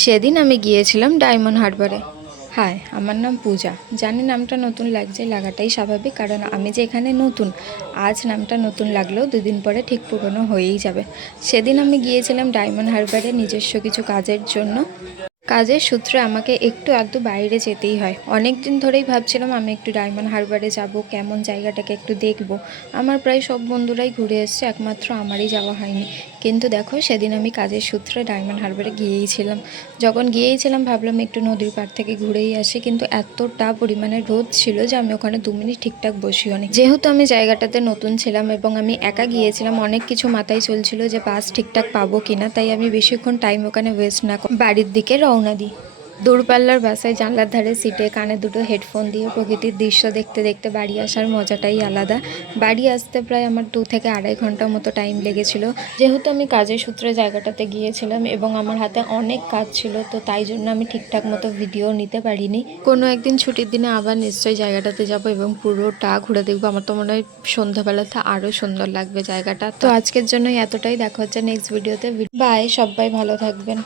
সেদিন আমি গিয়েছিলাম ডায়মন্ড হারবারে। হাই, আমার নাম পূজা। জানি নামটা নতুন লাগছে, লাগাটাই স্বাভাবিক, কারণ আমি যে এখানে নতুন। আজ নামটা নতুন লাগলেও দুদিন পরে ঠিক পুরনো হয়েই যাবে। সেদিন আমি গিয়েছিলাম ডায়মন্ড হারবারে নিজস্ব কিছু কাজের জন্য। কাজের সূত্রে আমাকে একটু আধটু বাইরে যেতেই হয়। অনেক দিন ধরেই ভাবছিলাম আমি একটু ডায়মন্ড হারবারে যাব, কেমন জায়গাটাকে একটু দেখব। আমার প্রায় সব বন্ধুরাই ঘুরে এসছে, একমাত্র আমারই যাওয়া হয়নি। কিন্তু দেখো, সেদিন আমি কাজের সূত্রে ডায়মন্ড হারবারে গিয়েইছিলাম। যখন গিয়েইছিলাম ভাবলাম একটু নদীর পাড় থেকে ঘুরেই আসি, কিন্তু এতটা পরিমাণে রোদ ছিল যে আমি ওখানে 2 মিনিট ঠিকঠাক বসিও নি। যেহেতু আমি জায়গাটাতে নতুন ছিলাম এবং আমি একা গিয়েছিলাম, অনেক কিছু মাথায় চলছিল যে বাস ঠিকঠাক পাবো কিনা, তাই আমি বেশিক্ষণ টাইম ওখানে ওয়েস্ট না করে বাড়ির দিকে রওনা দিই। দূরপাল্লার বাসায় জানলার ধারে সিটে কানে দুটো হেডফোন দিয়ে প্রকৃতির দৃশ্য দেখতে দেখতে বাড়ি আসার মজাটাই আলাদা। বাড়ি আসতে প্রায় আমার 2 থেকে 2.5 ঘন্টা মতো টাইম লেগেছিল। যেহেতু আমি কাজের সূত্রে জায়গাটাতে গিয়েছিলাম এবং আমার হাতে অনেক কাজ ছিল, তো তাই জন্য আমি ঠিকঠাক মতো ভিডিও নিতে পারিনি। কোনো একদিন ছুটির দিনে আবার নিশ্চয়ই জায়গাটাতে যাব এবং পুরোটা ঘুরে দেখবো। আমার তো মনে হয় সন্ধ্যাবেলাতে আরও সুন্দর লাগবে জায়গাটা। তো আজকের জন্য এতটাই, দেখা হচ্ছে নেক্সট ভিডিওতে। বাই, সবাই ভালো থাকবেন।